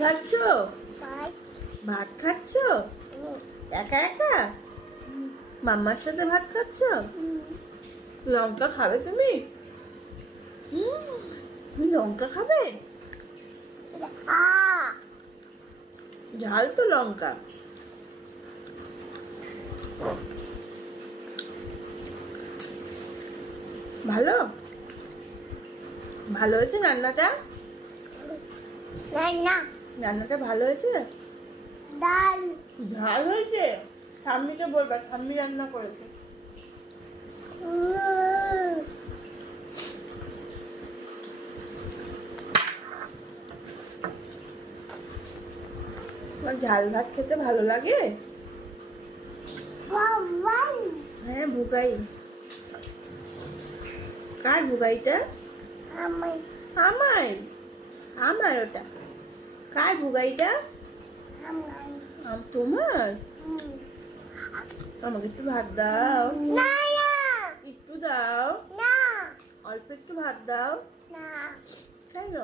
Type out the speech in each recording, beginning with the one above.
খাচ্ছ? ভাত খাচ্ছ? একা একা? মাম্মার সাথে ভাত খাচ্ছ? লঙ্কা খাবে তুমি? তুমি লঙ্কা খাবে? ঝাল তো লঙ্কা। ভালো ভালো হয়েছে রান্নাটা? রান্নাটা ভালো হয়েছে? ডাল ঝাল হয়েছে? ঠাম্মিকে বলবা, ঠাম্মি রান্না করেছে। তোমার ঝাল ভাত খেতে ভালো লাগে? হ্যাঁ, বুগাই। কার বুগাইটা? আমায় আমার ওটা। কার বুগাইটা? তোমার? আমাকে একটু ভাত দাও। একটু দাও, অল্প একটু ভাত দাও। কেন?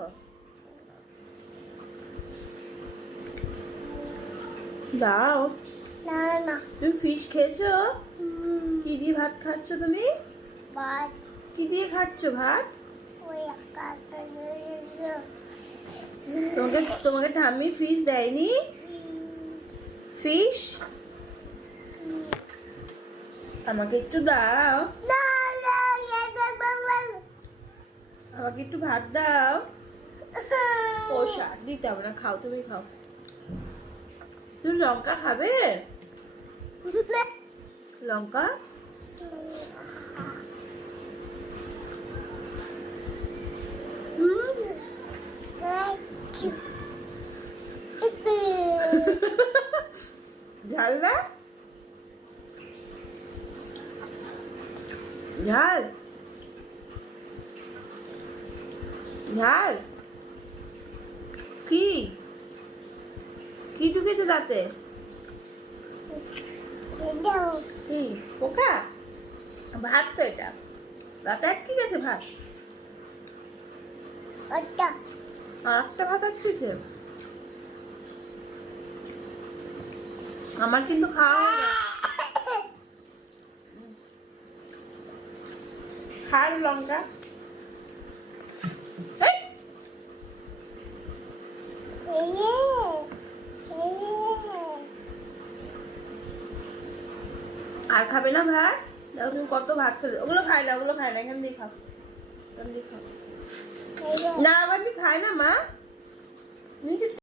দাও। তুমি ফিশ খেয়েছো? কি দিয়ে ভাত খাচ্ছ তুমি? কি দিয়ে খাচ্ছ ভাত? তোমাকে ঠাম্মি ফিশ দেয়নি? ফিশ আমাকে একটু দাও। আমাকে একটু ভাত দাও। ও শাক দিতে হবে না, খাও, তুমি খাও। তুমি লঙ্কা খাবে? লঙ্কা ঝাল না? ঝাল ঝাল কি কি ঢুকেছে দাঁতে? কি পোকা? ভাত তো এটা, দাঁতে আটকে গেছে ভাত। আরেকটা ভাত আটকেছে। আমার কিন্তু খাওয়া হয়ে গেছে। খাই লঙ্কা। আর খাবে না ভাত? দেখো তুমি কত ভাত খেলে। ওগুলো খাই না, ওগুলো খাই না, এখান দিয়ে খাও, এখান দিয়ে খাও। না, আবার খায় না মা।